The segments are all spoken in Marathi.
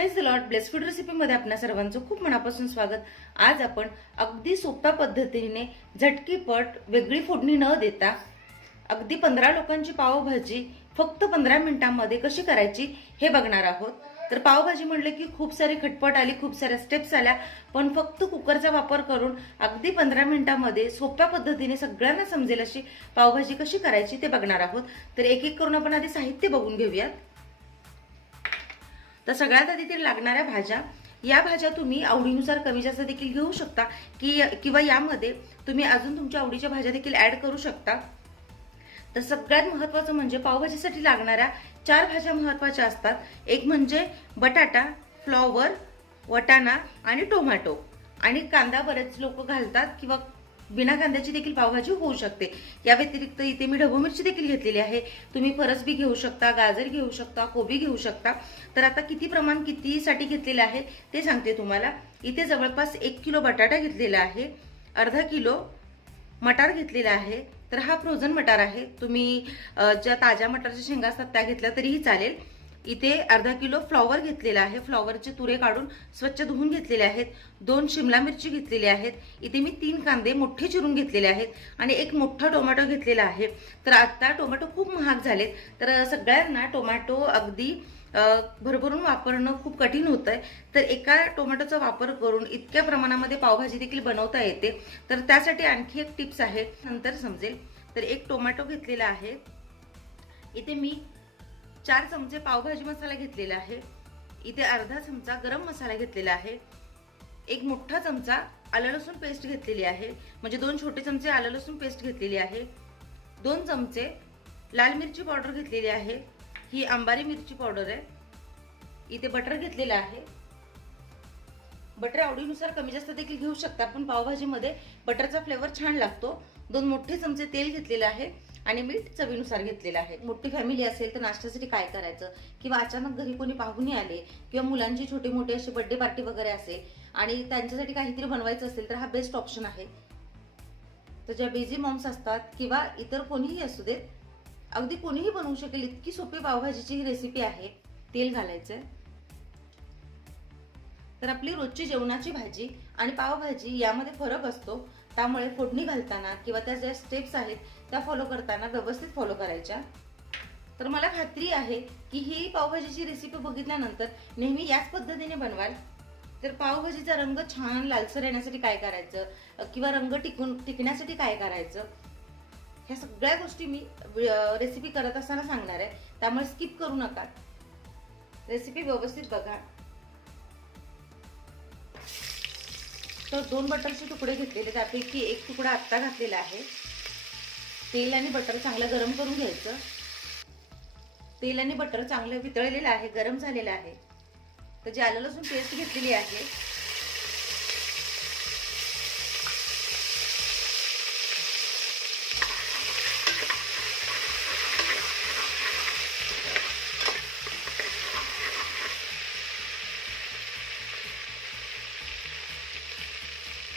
Praise the lord. Blessed food रेसिपीमध्ये आपल्या सर्वांचं खूप मनापासून स्वागत. आज आपण अगदी सोप्या पद्धतीने झटकीपट वेगळी फोडणी न देता अगदी 15 लोकांची पावभाजी फक्त 15 मिनिटांमध्ये कशी करायची हे बघणार आहोत. तर पावभाजी म्हणले की खूप सारी खटपट आली, खूप साऱ्या स्टेप्स आल्या, पण फक्त कुकरचा वापर करून अगदी 15 मिनिटांमध्ये सोप्या पद्धतीने सगळ्यांना समजेल अशी पावभाजी कशी करायची ते बघणार आहोत. तर एक एक करून आपण आधी साहित्य बघून घेऊयात. तर सगळ्यात आधी ते लागणाऱ्या भाज्या, या भाज्या तुम्ही आवडीनुसार कमी जास्त देखील घेऊ शकता किंवा यामध्ये तुम्ही अजून तुमच्या आवडीच्या भाज्या देखील ऍड करू शकता. तर सगळ्यात महत्त्वाचं म्हणजे पावभाजीसाठी लागणाऱ्या 4 भाज्या महत्त्वाच्या असतात. एक म्हणजे बटाटा, फ्लॉवर, वटाणा आणि टोमॅटो आणि कांदा. बरेच लोक घालतात किंवा बिना कांद्याची देखील पावभाजी होऊ शकते. या व्यतिरिक्त इथे मी ढबू मिरची देखील घेतलेली आहे. तुम्ही फरसबी घेऊ शकता, गाजर घेऊ शकता, कोबी घेऊ शकता. तर आता किती प्रमाण कितीसाठी घेतलेलं आहे ते सांगते तुम्हाला. इथे जवळपास 1 किलो बटाटा घेतलेला आहे, अर्धा किलो मटार घेतलेला आहे. तर हा फ्रोझन मटार आहे. तुम्ही ज्या ताज्या मटारच्या शेंगा असतात त्या घेतल्या तरीही चालेल. इथे अर्धा किलो फ्लॉवर घेतलेला आहे. फ्लॉवरचे तुरे काढून स्वच्छ धुवून घेतलेले आहेत. 2 शिमला मिरची घेतलेली आहेत. इथे मी 3 कांदे मोठे चिरून घेतलेले आहेत आणि एक मोठा टोमॅटो घेतलेला आहे. तर आता टोमॅटो खूप महाग झालेत, तर सगळ्यांना टोमॅटो अगदी भरभरून वापरणं खूप कठीण होतंय. तर एका टोमॅटोचा वापर करून इतक्या प्रमाणामध्ये पावभाजी देखील बनवता येते. तर त्यासाठी आणखी एक टिप्स आहे, नंतर समजेल. तर एक टोमॅटो घेतलेला आहे. इथे मी 4 चमचे पावभाजी मसाला घेतलेला आहे. इथे अर्धा चमचा गरम मसाला घेतलेला आहे. एक मोठा चमचा आलं लसूण पेस्ट घेतलेली आहे, म्हणजे 2 छोटे चमचे आलं लसूण पेस्ट घेतलेली आहे. 2 चमचे लाल मिरची पावडर घेतलेली आहे. ही अंबारी मिरची पावडर आहे. इथे बटर घेतलेलं आहे. बटर आवडीनुसार कमी जास्त देखील घेऊ शकता, पण पावभाजीमध्ये बटरचा फ्लेवर छान लागतो. 2 मोठे चमचे तेल घेतलेलं आहे आणि मीठ चवीनुसार घेतलेलं आहे. मोठी फॅमिली असेल तर नाश्त्यासाठी काय करायचं, किंवा अचानक घरी कोणी पाहुणे आले किंवा मुलांची छोटी मोठी अशी बर्थडे पार्टी वगैरे असेल आणि त्यांच्यासाठी काहीतरी बनवायचं असेल तर हा बेस्ट ऑप्शन आहे. तर ज्या बिझी मॉम्स असतात किंवा इतर कोणीही असू देत, अगदी कोणीही बनवू शकेल इतकी सोपी पावभाजीची ही रेसिपी आहे. तेल घालायचं. तर आपली रोजची जेवणाची भाजी आणि पावभाजी यामध्ये फरक असतो, त्यामुळे फोडणी घालताना किंवा त्या ज्या स्टेप्स आहेत त्या फॉलो करताना व्यवस्थित फॉलो करायच्या. तर मला खात्री आहे की ही पावभाजीची रेसिपी बघितल्यानंतर नेहमी याच पद्धतीने बनवाल. तर पावभाजीचा रंग छान लालसर येण्यासाठी काय करायचं किंवा रंग टिकण्यासाठी काय करायचं, ह्या सगळ्या गोष्टी मी रेसिपी करत असताना सांगणार आहे, त्यामुळे स्किप करू नका. रेसिपी व्यवस्थित बघा. तर 2 बटरचे तुकडे घेतलेले, त्यापैकी एक तुकडा आत्ता घातलेला आहे. तेल आणि बटर चांगलं गरम करून घ्यायचं. तेल आणि बटर चांगलं वितळलेलं आहे, गरम झालेलं आहे. तर जी आलं लसूण पेस्ट घेतलेली आहे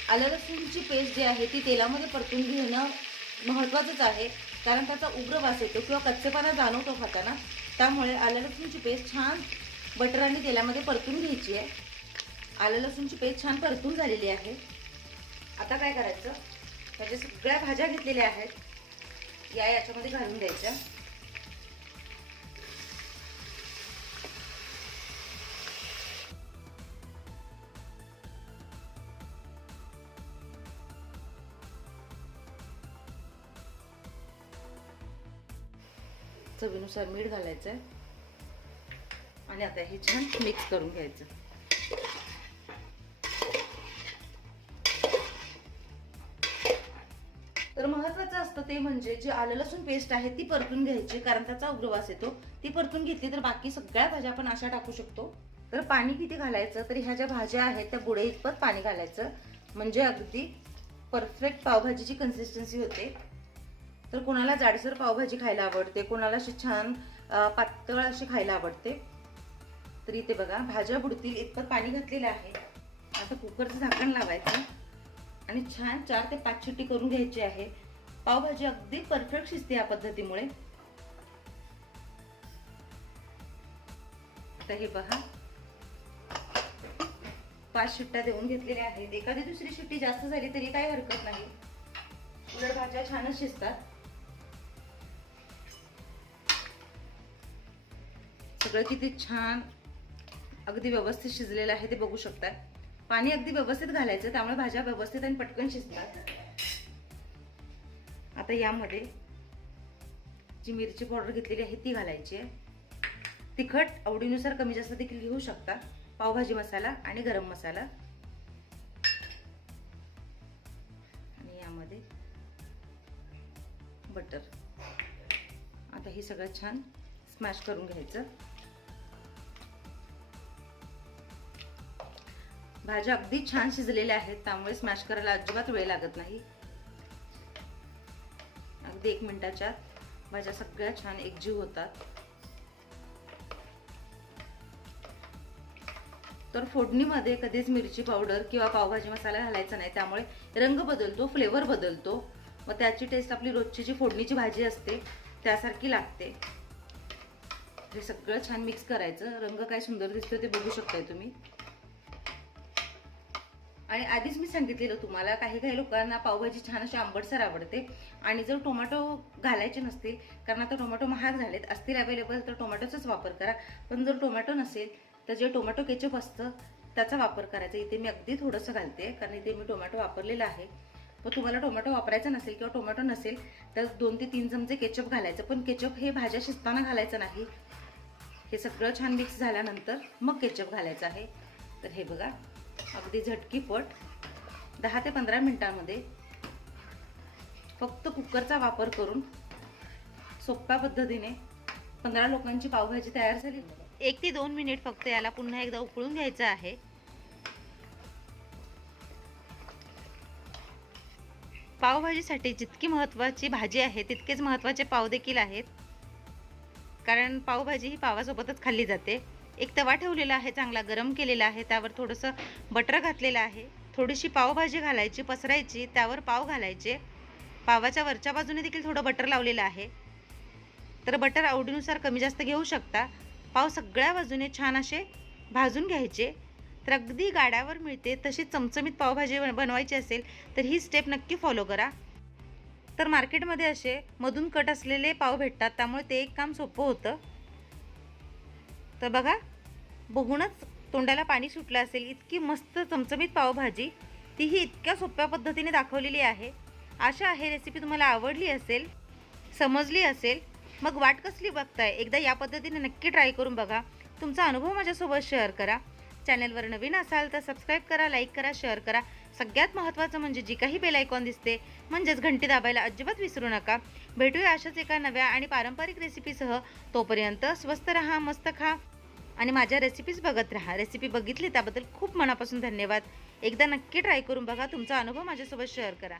आलं लसूणची पेस्ट जी आहे ती तेलामध्ये परतून घेणं महत्त्वाचंच आहे, कारण त्याचा उग्र वास येतो किंवा कच्चेपणा जाणवतो खाताना. त्यामुळे आलं लसूणची पेस्ट छान बटर आणि तेलामध्ये परतून घ्यायची आहे. आलं लसूणची पेस्ट छान परतून झालेली आहे. आता काय करायचं, त्याच्या सगळ्या भाज्या घेतलेल्या आहेत याच्यामध्ये घालून द्यायच्या. चवीनुसार मीठ घालायचं आणि आता हे छान मिक्स करून घ्यायचं. तर महत्त्वाचं असतं ते म्हणजे जे आलं लसूण पेस्ट आहे ती परतून घ्यायची, कारण त्याचा उग्र वास येतो. ती परतून घेतली तर बाकी सगळ्या भाज्या आपण अशा टाकू शकतो. तर पाणी किती घालायचं, तर ह्या ज्या भाज्या आहेत त्या बुडे इतपत पाणी घालायचं, म्हणजे अगदी परफेक्ट पावभाजीची कन्सिस्टन्सी होते. तर कोणाला जाडसर पावभाजी खायला आवडते, कोणाला अशी छान पातळ अशी खायला आवडते. तर इथे बघा भाज्या बुडतील इतपत पाणी घातलेलं आहे. आता कुकरचं झाकण लावायचं आणि छान 4 ते 5 शिट्टी करून घ्यायची आहे. पावभाजी अगदी परफेक्ट शिजते या पद्धतीमुळे. आता हे पहा 5 शिट्ट्या देऊन घेतलेल्या आहेत. एखादी दुसरी शिट्टी जास्त झाली तरी काही हरकत नाही, उलट भाज्या छानच शिजतात. सगळं किती छान अगदी व्यवस्थित शिजलेलं आहे ते बघू शकता. पाणी अगदी व्यवस्थित घालायचं, त्यामुळे भाज्या व्यवस्थित आणि पटकन शिजतात. आता यामध्ये जी मिरची पावडर घेतलेली आहे ती घालायची आहे. तिखट आवडीनुसार कमी जास्त देखील घेऊ शकता. पावभाजी मसाला आणि गरम मसाला, आणि यामध्ये बटर. आता हे सगळं छान स्मॅश करून घ्यायचं. भाज्या अगदी छान शिजलेल्या आहेत, त्यामुळे स्मॅश करायला अजिबात वेळ लागत नाही. अगदी 1 मिनिटाच्या भाज्या सगळ्या छान एकजीव होतात. तर फोडणीमध्ये कधीच मिरची पावडर किंवा पावभाजी मसाला घालायचा नाही, त्यामुळे रंग बदलतो, फ्लेवर बदलतो व त्याची टेस्ट आपली रोजची जी फोडणीची भाजी असते त्यासारखी लागते. हे सगळं छान मिक्स करायचं. रंग काय सुंदर दिसतो ते बघू शकताय तुम्ही. आणि आधीच मी सांगितलेलं तुम्हाला, काही काही लोकांना पावभाजी छान अशी आंबटसर आवडते, आणि जर टोमॅटो घालायचे नसतील, कारण आता टोमॅटो महाग झालेत, असतील अवेलेबल तर टोमॅटोचाच वापर करा. पण जर टोमॅटो नसेल तर जे टोमॅटो केचप असतं त्याचा वापर करायचा. इथे मी अगदी थोडंसं घालते, कारण इथे मी टोमॅटो वापरलेला आहे. पण तुम्हाला टोमॅटो वापरायचा नसेल किंवा टोमॅटो नसेल तर 2 ते 3 चमचे केचप घालायचं. पण केचप हे भाज्या शिजताना घालायचं नाही. हे सगळं छान मिक्स झाल्यानंतर मग केचप घालायचं आहे. तर हे बघा, अगदी झटकीपट 10 ते 15 मिनिटांमध्ये फक्त कुकरचा वापर करून सोप्या पद्धतीने 15 लोकांची पावभाजी तयार झाली. 1 ते 2 मिनिट फक्त याला पुन्हा एकदा उकळून घ्यायचं आहे. पावभाजीसाठी जितकी महत्त्वाची भाजी आहे तितकेच महत्त्वाचे पाव देखील आहेत, कारण पावभाजी ही पावासोबतच खाल्ली जाते. एक तवा ठेवलेला आहे, चांगला गरम केलेला आहे, त्यावर थोडंसं बटर घातलेलं आहे. थोडीशी पावभाजी घालायची, पसरायची, त्यावर पाव घालायचे. पावाच्या वरच्या बाजूने देखील थोडं बटर लावलेलं आहे, तर बटर आवडीनुसार कमी जास्त घेऊ शकता. पाव सगळ्या बाजूने छान असे भाजून घ्यायचे. तर अगदी गाड्यावर मिळते तशी चमचमीत पावभाजी बनवायची असेल तर ही स्टेप नक्की फॉलो करा. तर मार्केटमध्ये असे मधून कट असलेले पाव भेटतात, त्यामुळे ते एक काम सोपं होतं. तर बघा, बघूनच तोंडाला पाणी सुटलं असेल, इतकी मस्त चमचमीत पावभाजी, तीही इतक्या सोप्या पद्धतीने दाखवलेली आहे. आशा आहे रेसिपी तुम्हाला आवडली असेल, समजली असेल. मग वाट कसली बघताय, एकदा या पद्धतीने नक्की ट्राय करून बघा. तुमचा अनुभव माझ्यासोबत शेअर करा. चॅनलवर नवीन असाल तर सबस्क्राईब करा, लाईक करा, शेअर करा. सगळ्यात महत्त्वाचं म्हणजे जी काही बेल आयकॉन दिसते म्हणजेच घंटी दाबायला अजिबात विसरू नका. भेटूया अशाच एका नव्या आणि पारंपरिक रेसिपीसह. तोपर्यंत स्वस्त रहा, मस्त खा आणि माझ्या रेसिपीज बघत राहा. रेसिपी बघितली त्याबद्दल खूप मनापासून धन्यवाद. एकदा नक्की ट्राय करून बघा. तुमचा अनुभव माझ्यासोबत शेअर करा.